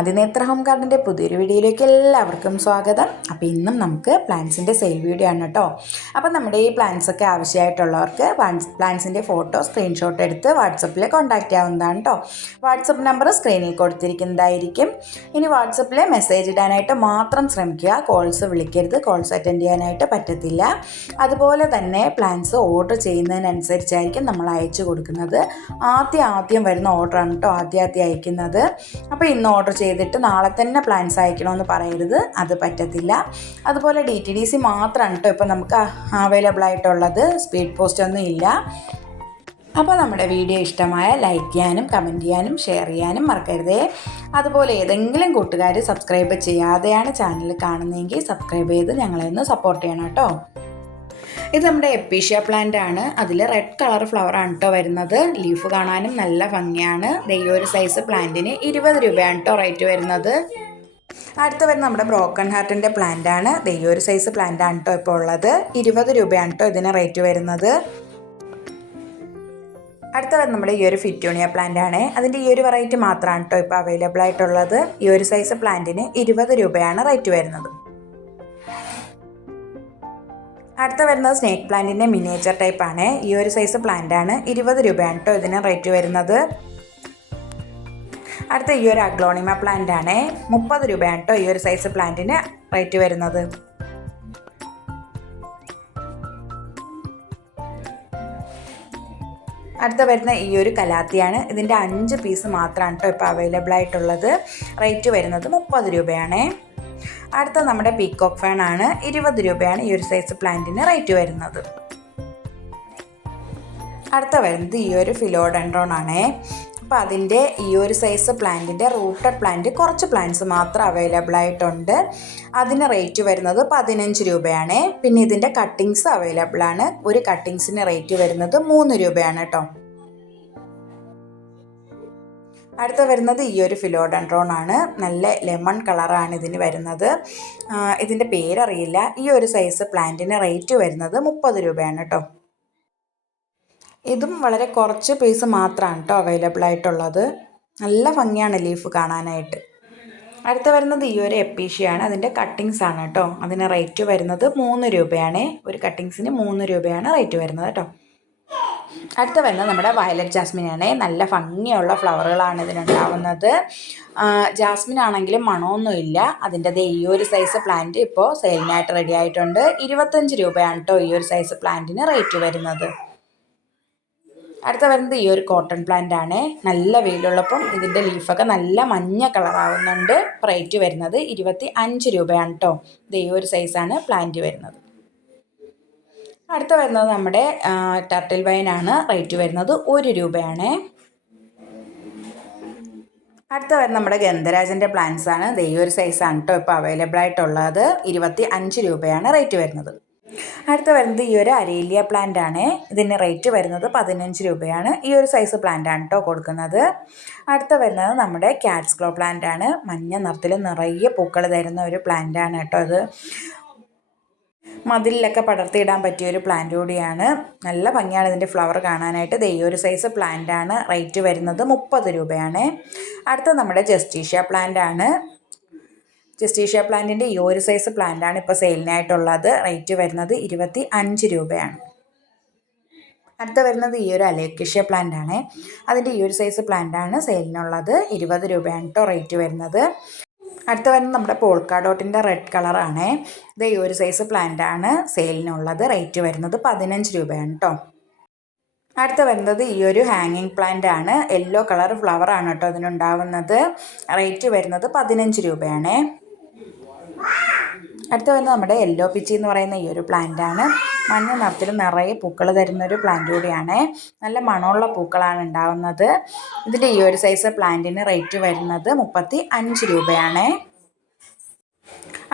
ആദിനേത്ര home ഗാർഡന്റെ പുതിയൊരു വീഡിയോയിലേക്ക് എല്ലാവർക്കും സ്വാഗതം. അപ്പോൾ ഇന്നും നമുക്ക് പ്ലാന്റ്സിന്റെ സെയിൽ വീഡിയോ ആണ് കേട്ടോ. അപ്പോൾ നമ്മുടെ ഈ പ്ലാന്റ്സൊക്കെ ആവശ്യമായിട്ടുള്ളവർക്ക് പ്ലാന്റ്സിന്റെ ഫോട്ടോ സ്ക്രീൻഷോട്ട് എടുത്ത് വാട്സപ്പിൽ കോൺടാക്റ്റ് ചെയ്യാവുന്നതാണ് കേട്ടോ. വാട്സപ്പ് നമ്പർ സ്ക്രീനിൽ കൊടുത്തിരിക്കുന്നതായിരിക്കും. ഇനി വാട്സപ്പിൽ മെസ്സേജ് ഇടാനായിട്ട് മാത്രം ശ്രമിക്കുക. കോൾസ് വിളിക്കരുത് കോൾസ് അറ്റൻഡ് ചെയ്യാനായിട്ട് പറ്റത്തില്ല. അതുപോലെ തന്നെ പ്ലാൻസ് ഓർഡർ ചെയ്യുന്നതിനനുസരിച്ചായിരിക്കും നമ്മൾ അയച്ചു കൊടുക്കുന്നത്. ആദ്യം ആദ്യം വരുന്ന ഓർഡറാണ് കേട്ടോ ആദ്യം ആദ്യം അയക്കുന്നത്. അപ്പോൾ ഇന്ന് ഓർഡർ ചെയ്തിട്ട് നാളെ തന്നെ പ്ലാൻസ് അയക്കണമെന്ന് പറയരുത്. അത് പറ്റത്തില്ല. അതുപോലെ ഡി ടി ഡി സി മാത്രമാണ് കേട്ടോ ഇപ്പോൾ നമുക്ക് അവൈലബിൾ ആയിട്ടുള്ളത്. സ്പീഡ് പോസ്റ്റ് ഒന്നും ഇല്ല. അപ്പോൾ നമ്മുടെ വീഡിയോ ഇഷ്ടമായ ലൈക്ക് ചെയ്യാനും കമന്റ് ചെയ്യാനും ഷെയർ ചെയ്യാനും മറക്കരുതേ. അതുപോലെ ഏതെങ്കിലും കൂട്ടുകാർ സബ്സ്ക്രൈബ് ചെയ്യാതെയാണ് ചാനൽ കാണുന്നതെങ്കിൽ സബ്സ്ക്രൈബ് ചെയ്ത് ഞങ്ങളെ ഒന്ന് സപ്പോർട്ട് ചെയ്യണം കേട്ടോ ഇത് നമ്മുടെ എപ്പീഷ്യ പ്ലാന്റ് ആണ്. അതിൽ റെഡ് കളർ ഫ്ലവർ ആണ് കേട്ടോ വരുന്നത്. ലീഫ് കാണാനും നല്ല ഭംഗിയാണ്. ഈ ഒരു സൈസ് പ്ലാന്റിന് ഇരുപത് രൂപയാണ് കേട്ടോ റേറ്റ് വരുന്നത്. അടുത്ത വരുന്ന നമ്മുടെ ബ്രോക്കൺ ഹാർട്ടിന്റെ പ്ലാന്റ് ആണ്. ഈ ഒരു സൈസ് പ്ലാന്റ് ആണ് കേട്ടോ ഇപ്പോൾ ഉള്ളത്. ഇരുപത് രൂപയാണ് കേട്ടോ ഇതിന് റേറ്റ് വരുന്നത്. അടുത്ത വരുന്ന നമ്മുടെ ഈ ഒരു ഫിറ്റോണിയ പ്ലാന്റ് ആണ്. അതിന്റെ ഈ ഒരു വെറൈറ്റി മാത്രമാണ് കേട്ടോ ഇപ്പോൾ അവൈലബിൾ ആയിട്ടുള്ളത്. ഈ ഒരു സൈസ് പ്ലാന്റിന് ഇരുപത് രൂപയാണ് റേറ്റ് വരുന്നത്. അടുത്ത വരുന്നത് സ്നേക്ക് പ്ലാന്റിന്റെ മിനിയേച്ചർ ടൈപ്പ് ആണ്. ഈ ഒരു സൈസ് പ്ലാന്റ് ആണ്. ഇരുപത് രൂപയാണ് കേട്ടോ ഇതിന് റേറ്റ് വരുന്നത്. അടുത്ത ഈ ഒരു അഗ്ലോണിമ പ്ലാന്റ് ആണ്. മുപ്പത് രൂപയാണ് കേട്ടോ ഈ ഒരു സൈസ് പ്ലാന്റിന് റേറ്റ് വരുന്നത്. അടുത്ത വരുന്ന ഈ ഒരു കലാത്തിയാണ്. ഇതിന്റെ അഞ്ച് പീസ് മാത്രമാണ് കേട്ടോ ഇപ്പോൾ അവൈലബിൾ ആയിട്ടുള്ളത്. റേറ്റ് വരുന്നത് മുപ്പത് രൂപയാണേ. അടുത്ത നമ്മുടെ പീക്കോക്ക് ഫാൻ ആണ്. ഇരുപത് രൂപയാണ് ഈ ഒരു സൈസ് പ്ലാന്റിന് റേറ്റ് വരുന്നത്. അടുത്ത വരുന്നത് ഈ ഒരു ഫിലോഡൻഡ്രോൺ ആണേ. അപ്പോൾ അതിന്റെ ഈ ഒരു സൈസ് പ്ലാന്റിന്റെ റൂട്ടഡ് പ്ലാന്റ് കുറച്ച് പ്ലാന്റ്സ് മാത്രം അവൈലബിൾ ആയിട്ടുണ്ട്. അതിന് റേറ്റ് വരുന്നത് പതിനഞ്ച് രൂപയാണ്. പിന്നെ ഇതിന്റെ കട്ടിങ്സ് അവൈലബിൾ ആണ്. ഒരു കട്ടിങ്സിന് റേറ്റ് വരുന്നത് മൂന്ന് രൂപയാണ് കേട്ടോ. അടുത്ത വരുന്നത് ഈ ഒരു ഫിലോഡൻഡ്രോൺ ആണ് നല്ല ലെമൺ കളറാണ് ഇതിന് വരുന്നത്. ഇതിന്റെ പേരറിയില്ല. ഈ ഒരു സൈസ് പ്ലാന്റിന് റേറ്റ് വരുന്നത് മുപ്പത് രൂപയാണ് കേട്ടോ ഇതും വളരെ കുറച്ച് പീസ് മാത്രമാണ് കേട്ടോ അവൈലബിൾ ആയിട്ടുള്ളത്. നല്ല ഭംഗിയാണ് ലീഫ് കാണാനായിട്ട്. അടുത്ത വരുന്നത് ഈ ഒരു എപ്പീഷിയാണ്. അതിന്റെ കട്ടിങ്സ് ആണ് കേട്ടോ അതിന് റേറ്റ് വരുന്നത് മൂന്ന് രൂപയാണ്. ഒരു കട്ടിങ്സിന് മൂന്ന് രൂപയാണ് റേറ്റ് വരുന്നത് കേട്ടോ അടുത്ത വരുന്നത് നമ്മുടെ വയലറ്റ് ജാസ്മിൻ ആണ് നല്ല ഭംഗിയുള്ള ഫ്ലവറുകളാണ് ഇതിനുണ്ടാവുന്നത്. ജാസ്മിൻ ആണെങ്കിലും മണമൊന്നുമില്ല. അതിന്റെ ഈ ഒരു സൈസ് പ്ലാന്റ് ഇപ്പോൾ സെയിലിനായിട്ട് റെഡി ആയിട്ടുണ്ട്. ഇരുപത്തഞ്ച് രൂപയാണ് കേട്ടോ ഈ ഒരു സൈസ് പ്ലാന്റിന് റേറ്റ് വരുന്നത്. അടുത്ത വരുന്നത് ഈ ഒരു കോട്ടൺ പ്ലാന്റ് ആണ്. നല്ല വെയിലുള്ളപ്പം ഇതിന്റെ ലീഫൊക്കെ നല്ല മഞ്ഞ കളറാവുന്നുണ്ട് റേറ്റ് വരുന്നത് ഇരുപത്തി അഞ്ച് രൂപയാണ് കേട്ടോ. ഇത് ഈ ഒരു സൈസാണ് പ്ലാന്റ് വരുന്നത്. അടുത്ത വരുന്നത് നമ്മുടെ ടർട്ടിൽ വൈനാണ് റേറ്റ് വരുന്നത് ഒരു രൂപയാണ്. അടുത്ത വരുന്നത് നമ്മുടെ ഗന്ധരാജന്റെ പ്ലാന്റ്സ് ആണ്. ദേ ഒരു സൈസാണ് കേട്ടോ ഇപ്പോൾ അവൈലബിൾ ആയിട്ടുള്ളത്. ഇരുപത്തി അഞ്ച് രൂപയാണ് റേറ്റ് വരുന്നത്. അടുത്ത വരുന്നത് ഈ ഒരു അരേലിയ പ്ലാന്റ് ആണ്. ഇതിന് റേറ്റ് വരുന്നത് പതിനഞ്ച് രൂപയാണ്. ഈ ഒരു സൈസ് പ്ലാന്റ് ആണ് കേട്ടോ കൊടുക്കുന്നത്. അടുത്ത വരുന്നത് നമ്മുടെ ക്യാറ്റ്സ് ക്ലോ പ്ലാന്റ് ആണ്. മഞ്ഞ നിറത്തിൽ നിറയെ പൂക്കൾ തരുന്ന ഒരു പ്ലാന്റ് ആണ് കേട്ടോ ഇത്. മതിലിലൊക്കെ പടർത്തിയിടാൻ പറ്റിയ ഒരു പ്ലാന്റ് കൂടിയാണ്. നല്ല ഭംഗിയാണ് ഇതിന്റെ ഫ്ലവർ കാണാനായിട്ട്. ദേ ഒരു സൈസ് പ്ലാന്റ് ആണ്. റേറ്റ് വരുന്നത് മുപ്പത് രൂപയാണ്. അടുത്ത നമ്മുടെ ജസ്റ്റീഷ്യ പ്ലാന്റ് ആണ്. ജസ്റ്റീഷ്യ പ്ലാന്റിന്റെ ഈ ഒരു സൈസ് പ്ലാന്റ് ആണ് ഇപ്പോൾ സെയിലിനായിട്ടുള്ളത് റേറ്റ് വരുന്നത് ഇരുപത്തി അഞ്ച് രൂപയാണ്. അടുത്ത വരുന്നത് ഈ ഒരു അലേക്കിഷ്യ പ്ലാന്റ് ആണ്. അതിന്റെ ഈ ഒരു സൈസ് പ്ലാന്റ് ആണ് സെയിലിനുള്ളത് ഇരുപത് രൂപയാണ് കേട്ടോ റേറ്റ് വരുന്നത്. അടുത്ത വരുന്നത് നമ്മുടെ പോൾക്കാ ഡോട്ടിന്റെ റെഡ് കളറാണ് ഇത് ഈ ഒരു സൈസ് പ്ലാന്റ് ആണ് സെയിലിനുള്ളത് റേറ്റ് വരുന്നത് പതിനഞ്ച് രൂപയാണ് കേട്ടോ അടുത്ത വരുന്നത് ഈ ഒരു ഹാങ്ങിങ് പ്ലാന്റ് ആണ്. യെല്ലോ കളർ ഫ്ലവർ ആണ് കേട്ടോ അതിനുണ്ടാവുന്നത്. റേറ്റ് വരുന്നത് പതിനഞ്ച് രൂപയാണ്. അടുത്ത വരുന്നത് നമ്മുടെ യെല്ലോ പിച്ചി എന്ന് പറയുന്ന ഈ ഒരു പ്ലാന്റ് ആണ്. മഞ്ഞ നിറത്തിൽ നിറയെ പൂക്കൾ തരുന്ന ഒരു പ്ലാന്റ് കൂടിയാണ്. നല്ല മണമുള്ള പൂക്കളാണ് ഉണ്ടാവുന്നത്. ഇതിന്റെ ഈ ഒരു സൈസ് പ്ലാന്റിന് റേറ്റ് വരുന്നത് മുപ്പത്തി അഞ്ച് രൂപയാണ്.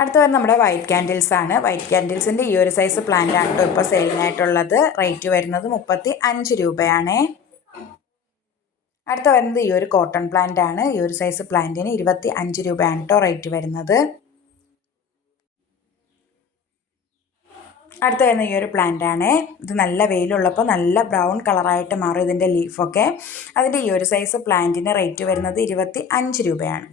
അടുത്ത വരുന്നത് നമ്മുടെ വൈറ്റ് ക്യാൻഡിൽസ് ആണ്. വൈറ്റ് ക്യാൻഡിൽസിന്റെ ഈ ഒരു സൈസ് പ്ലാന്റ് ആണ് ഇപ്പോൾ സെയിലിനായിട്ടുള്ളത് റേറ്റ് വരുന്നത് മുപ്പത്തി അഞ്ച് രൂപയാണ്. അടുത്ത വരുന്നത് ഈ ഒരു കോട്ടൺ പ്ലാന്റ് ആണ്. ഈ ഒരു സൈസ് പ്ലാന്റിന് ഇരുപത്തി അഞ്ച് രൂപയാണ് കേട്ടോ റേറ്റ് വരുന്നത്. അടുത്ത വരുന്ന ഈ ഒരു പ്ലാന്റ് ആണ്. ഇത് നല്ല വെയിലുള്ളപ്പോൾ നല്ല ബ്രൗൺ കളറായിട്ട് മാറും ഇതിന്റെ ലീഫൊക്കെ അതിന്റെ ഈ ഒരു സൈസ് പ്ലാന്റിന് റേറ്റ് വരുന്നത് ഇരുപത്തി അഞ്ച് രൂപയാണ്.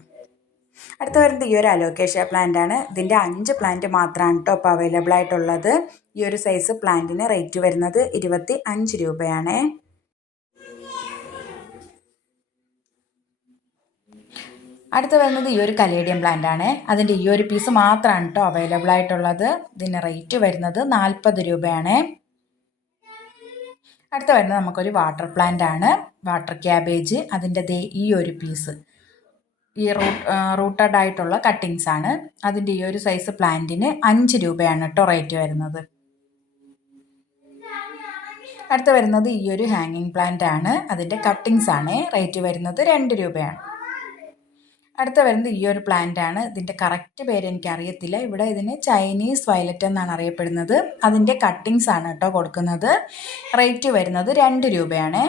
അടുത്ത വരുന്നത് ഈ ഒരു അലോക്കേഷ്യ പ്ലാന്റ് ആണ്. ഇതിന്റെ അഞ്ച് പ്ലാന്റ് മാത്രമാണ് കേട്ടോ ഇപ്പോൾ അവൈലബിൾ ആയിട്ടുള്ളത്. ഈ ഒരു സൈസ് പ്ലാന്റിന് റേറ്റ് വരുന്നത് ഇരുപത്തി അഞ്ച് രൂപയാണ്. അടുത്ത വരുന്നത് ഈ ഒരു കലേഡിയം പ്ലാന്റ് ആണ്. അതിന്റെ ഈ ഒരു പീസ് മാത്രമാണ് കേട്ടോ അവൈലബിൾ ആയിട്ടുള്ളത്. ഇതിന് റേറ്റ് വരുന്നത് നാൽപ്പത് രൂപയാണ്. അടുത്ത വരുന്നത് നമുക്കൊരു വാട്ടർ പ്ലാന്റ് ആണ്. വാട്ടർ ക്യാബേജ് അതിന്റെ ദേ ഈ ഒരു പീസ് ഈ റൂട്ട് റൂട്ടഡ് ആയിട്ടുള്ള കട്ടിങ്സ് ആണ്. അതിന്റെ ഈ ഒരു സൈസ് പ്ലാന്റിന് അഞ്ച് രൂപയാണ് കേട്ടോ റേറ്റ് വരുന്നത്. അടുത്ത വരുന്നത് ഈ ഒരു ഹാങ്ങിങ് പ്ലാന്റ് ആണ്. അതിന്റെ കട്ടിങ്സ് ആണ്. റേറ്റ് വരുന്നത് രണ്ട് രൂപയാണ്. അടുത്ത വരുന്നത് ഈ ഒരു പ്ലാന്റ് ആണ്. ഇതിന്റെ കറക്റ്റ് പേര് എനിക്ക് അറിയത്തില്ല ഇവിടെ ഇതിന് ചൈനീസ് വയലറ്റ് എന്നാണ് അറിയപ്പെടുന്നത്. അതിന്റെ കട്ടിങ്സ് ആണ് കേട്ടോ കൊടുക്കുന്നത്. റേറ്റ് വരുന്നത് രണ്ട് രൂപയാണ്.